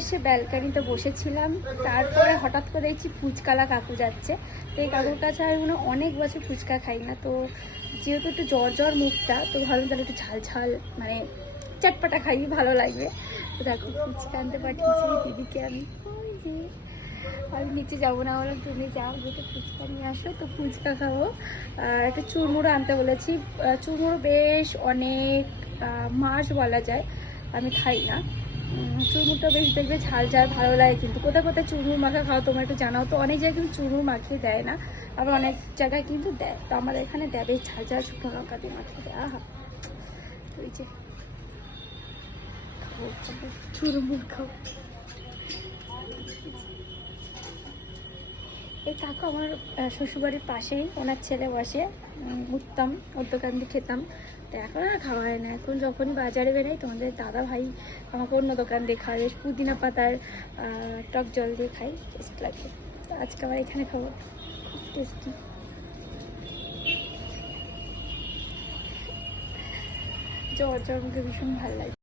এসে ব্যালকানিতে বসেছিলাম, তারপরে হঠাৎ করে দেখছি ফুচকালা কাকু যাচ্ছে। তো এই কাকুর কাছে আমি অনেক বছর ফুচকা খাই না, তো যেহেতু একটু জ্বর মুখটা, তো ভাবলাম তাহলে একটু ঝাল ঝাল মানে চটপাটা খাই, ভালো লাগবে। তো দেখো ফুচকা আনতে পাঠিয়েছি দিদিকে আমি। আমি নিচে যাবো না, বললাম তুমি যাও, যেহেতু ফুচকা নিয়ে আসো, তো ফুচকা খাবো। একটা চুরমুড়ো আনতে বলেছি। চুরমুড়ো বেশ অনেক মাস বলা যায় আমি খাই না। চুরমুড়টা বেশ দেখবে ঝাল ঝাল ভালো লাগে, কিন্তু কোথায় কোথায় চুরমুড় মাখা খাওয়া তোমরা একটু জানাও তো। অনেক জায়গায় কিন্তু চুরমুড় মাখিয়ে দেয় না, আবার অনেক জায়গায় কিন্তু দেয়। তো আমাদের এখানে দেয় বেশ ঝাল ঝাল শুকনো লঙ্কা দিয়ে মাখিয়ে দেয়। আহা, ওই যে চুরমুড় খাও। এই কাকু আমার শ্বশুরবাড়ির পাশেই, ওনার ছেলে বসে, উঠতাম ওর দোকান দিয়ে খেতাম। তো এখন আর খাওয়া হয় না, এখন যখনই বাজারে বেরোই তোমাদের দাদা ভাই আমাকে অন্য দোকান দিয়ে খাওয়া, বেশ পুদিনা পাতার টক জল দিয়ে খাই, টেস্ট লাগে। তো আজকে আবার এখানে খাবো, খুব টেস্টি। জ্বর মুখে ভীষণ ভালো লাগে।